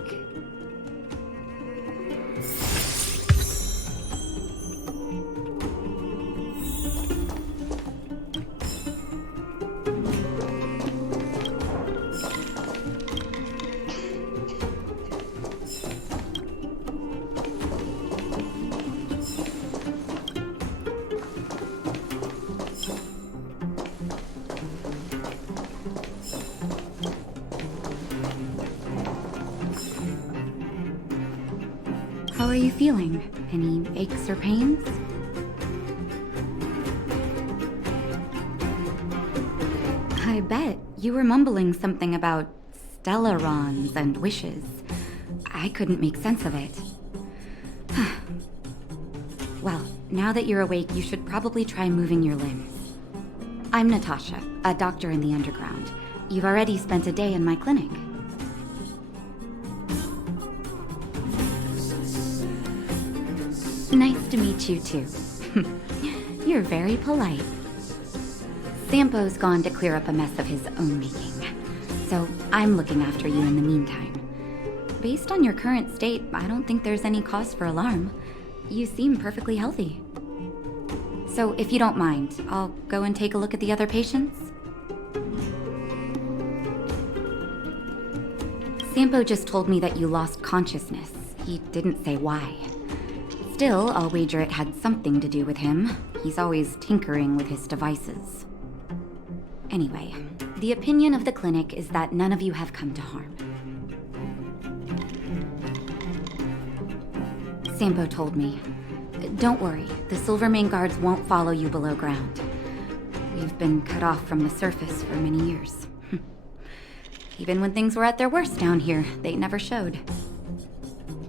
How are you feeling? Any aches or pains? I bet you were mumbling something about stellarons and wishes. I couldn't make sense of it. Well, now that you're awake, you should probably try moving your limbs. I'm Natasha, a doctor in the underground. You've already spent a day in my clinic. Nice to meet you, too. You're very polite. Sampo's gone to clear up a mess of his own making, so I'm looking after you in the meantime. Based on your current state, I don't think there's any cause for alarm. You seem perfectly healthy. So if you don't mind, I'll go and take a look at the other patients. Sampo just told me that you lost consciousness. He didn't say why. Still, I'll wager it had something to do with him. He's always tinkering with his devices. Anyway, the opinion of the clinic is that none of you have come to harm. Sampo told me. Don't worry, the Silvermane Guards won't follow you below ground. We've been cut off from the surface for many years. Even when things were at their worst down here, they never showed.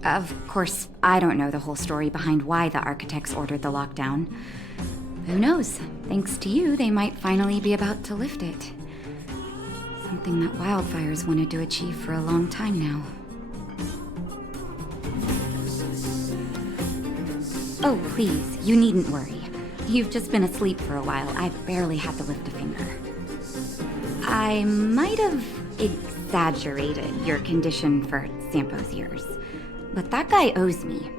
Of course, I don't know the whole story behind why the architects ordered the lockdown. Who knows? Thanks to you, they might finally be about to lift it. Something that Wildfire's wanted to achieve for a long time now. Oh, please, you needn't worry. You've just been asleep for a while. I barely had to lift a finger. I might have exaggerated your condition for Sampo's years. But that guy owes me.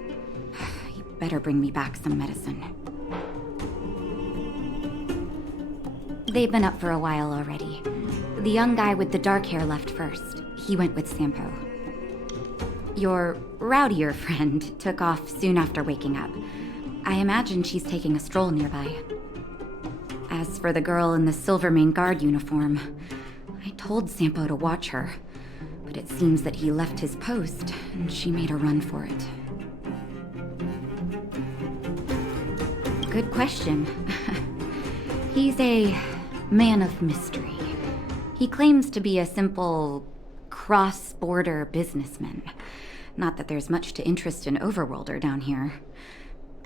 You better bring me back some medicine. They've been up for a while already. The young guy with the dark hair left first. He went with Sampo. Your rowdier friend took off soon after waking up. I imagine she's taking a stroll nearby. As for the girl in the Silvermane Guard uniform, I told Sampo to watch her, but it seems that he left his post and she made a run for it. Good question. He's a man of mystery. He claims to be a simple cross-border businessman. Not that there's much to interest an overworlder down here.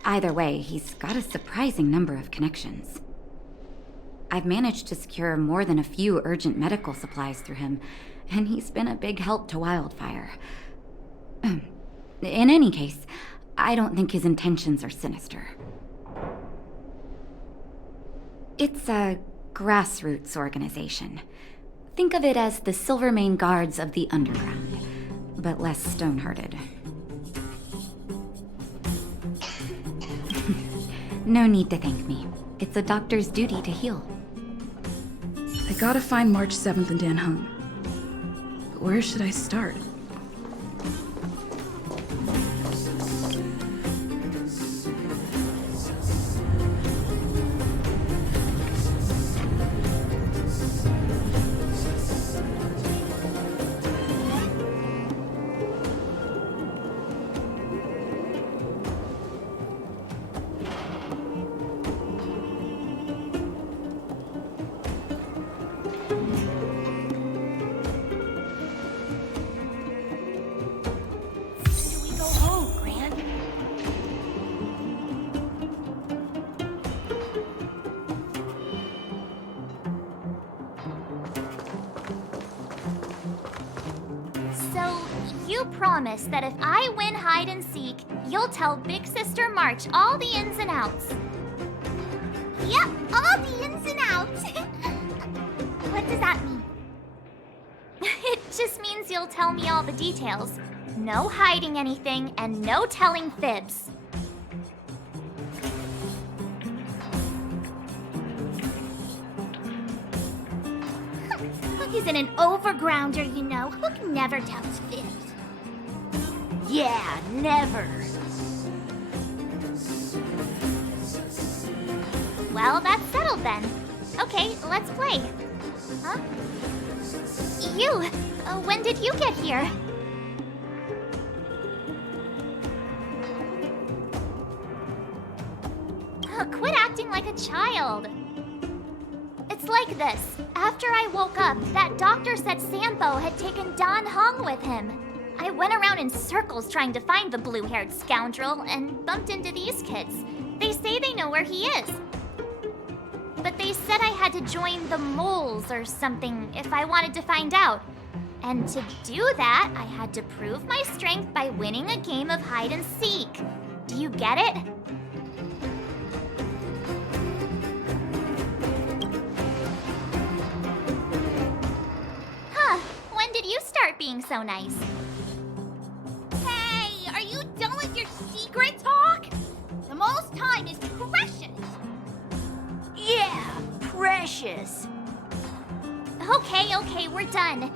Either way, he's got a surprising number of connections. I've managed to secure more than a few urgent medical supplies through him, and he's been a big help to Wildfire. In any case, I don't think his intentions are sinister. It's a grassroots organization. Think of it as the Silvermane Guards of the Underground, but less stone-hearted. No need to thank me. It's a doctor's duty to heal. I gotta find March 7th and Dan Hung. But where should I start? You promise that if I win hide and seek, you'll tell Big Sister March all the ins and outs. Yep, all the ins and outs. What does that mean? It just means you'll tell me all the details. No hiding anything and no telling fibs. Hook isn't an overgrounder, you know. Hook never tells fibs. Yeah, never. Well, that's settled then. Okay, let's play. Huh? You, when did you get here? Quit acting like a child. It's like this. After I woke up, that doctor said Sampo had taken Dan Hung with him. I went around in circles trying to find the blue-haired scoundrel and bumped into these kids. They say they know where he is. But they said I had to join the moles or something if I wanted to find out. And to do that, I had to prove my strength by winning a game of hide and seek. Do you get it? Huh, when did you start being so nice? Hey, are you done with your secret talk? The most time is precious. Yeah, precious. Okay, we're done.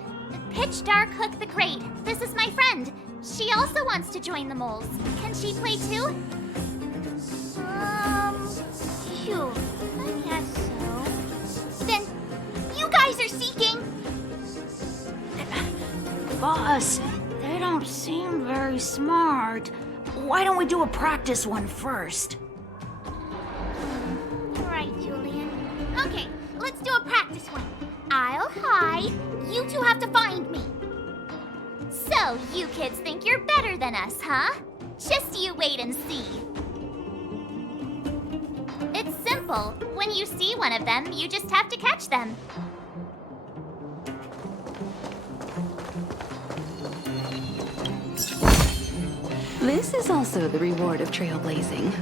Pitch Dark Hook the Great. This is my friend. She also wants to join the moles. Can she play too? Phew, I guess so. Then, you guys are seeking. Boss, they don't seem very smart. Why don't we do a practice one first? All right, Julian. Okay, let's do a practice one. I'll hide. You two have to find me. So, you kids think you're better than us, huh? Just you wait and see. It's simple. When you see one of them, you just have to catch them. This is also the reward of trailblazing.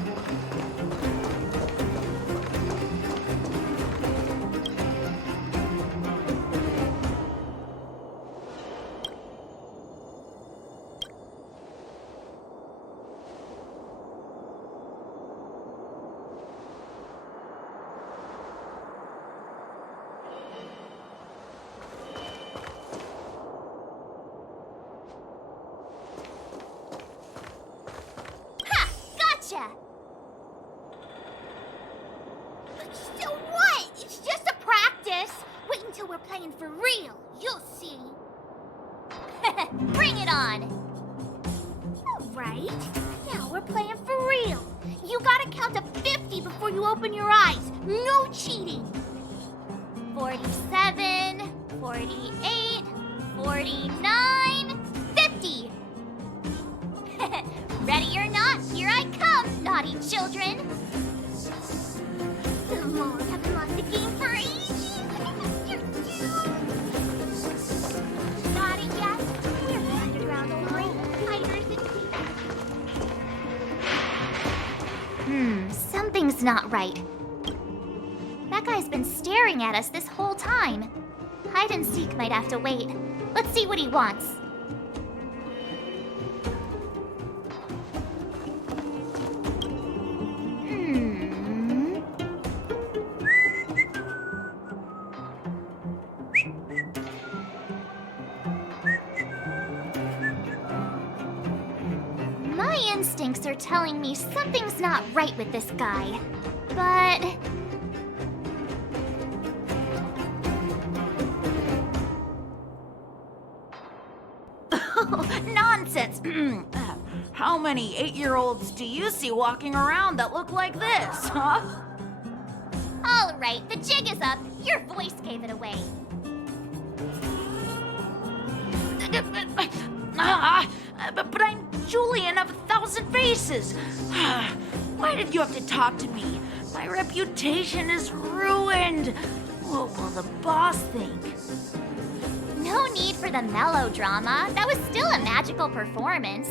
real. You'll see. Bring it on. All right. Now we're playing for real. You gotta count to 50 before you open your eyes. No cheating. 47, 48, 49, 50. Ready or not, here I come, naughty children. The moles haven't lost a game for ages. Not it yet. We're the underground only. Fighters and something's not right. That guy's been staring at us this whole time. Hide and seek might have to wait. Let's see what he wants. My instincts are telling me something's not right with this guy. But... Nonsense! How many 8-year-olds do you see walking around that look like this, huh? All right, the jig is up. Your voice gave it away. But I'm Julian of 1,000 Faces. Why did you have to talk to me? My reputation is ruined. What will the boss think? No need for the melodrama. That was still a magical performance.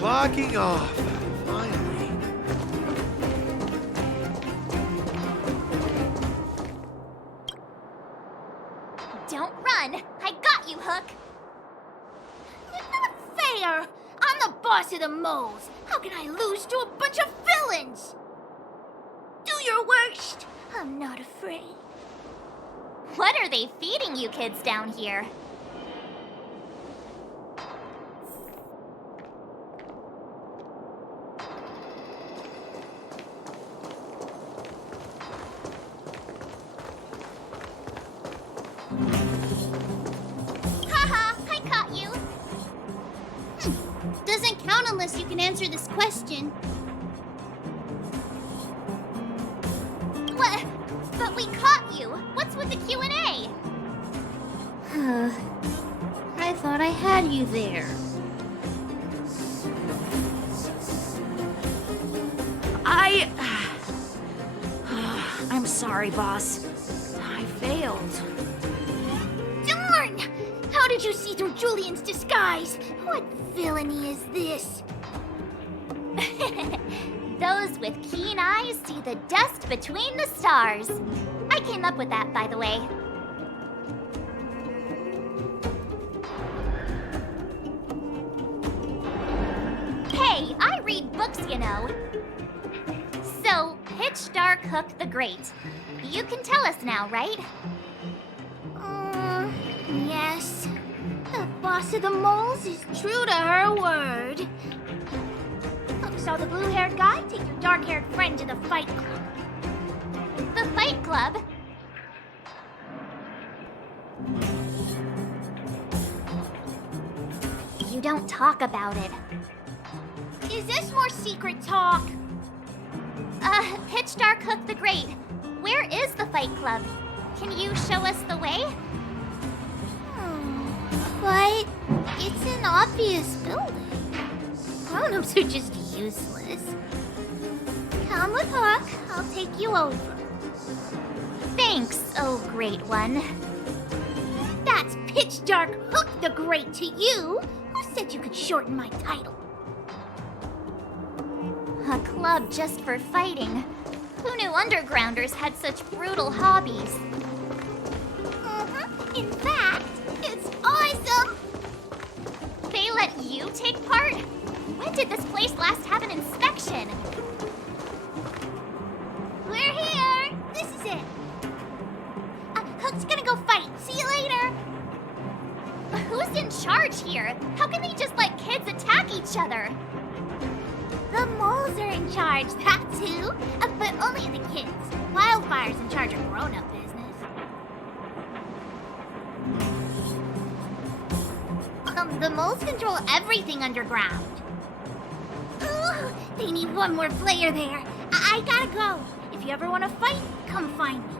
Clocking off. Finally. Don't run. I got you, Hook. Not fair. I'm the boss of the moles. How can I lose to a bunch of villains? Do your worst. I'm not afraid. What are they feeding you kids down here? Haha, I caught you. Doesn't count unless you can answer this question. What? But we caught you. What's with the Q&A? I thought I had you there. I'm sorry, boss. I failed. Darn! How did you see through Julian's disguise? What villainy is this? Those with keen eyes see the dust between the stars. I came up with that, by the way. Hey, I read books, you know. So, Pitch Dark Hook the Great. You can tell us now, right? Yes. The boss of the moles is true to her word. So the blue-haired guy, take your dark-haired friend to the Fight Club. The Fight Club? You don't talk about it. Is this more secret talk? Pitch Dark Hook the Great. Where is the Fight Club? Can you show us the way? But it's an obvious building. Grown-ups are just useless. Come with Hook. I'll take you over. Thanks, oh great one. That's Pitch Dark Hook the Great to you. Who said you could shorten my title? A club just for fighting. Who knew undergrounders had such brutal hobbies? In fact, it's awesome! They let you take part? When did this place last have an inspection? We're here! This is it. Hook's gonna go fight. See you later! Who's in charge here? How can they just let kids attack each other? The moles are in charge, that's who. But only the kids. Wildfire's in charge of grown-up business. The moles control everything underground. Ooh, they need one more player there. I gotta go. If you ever want to fight, come find me.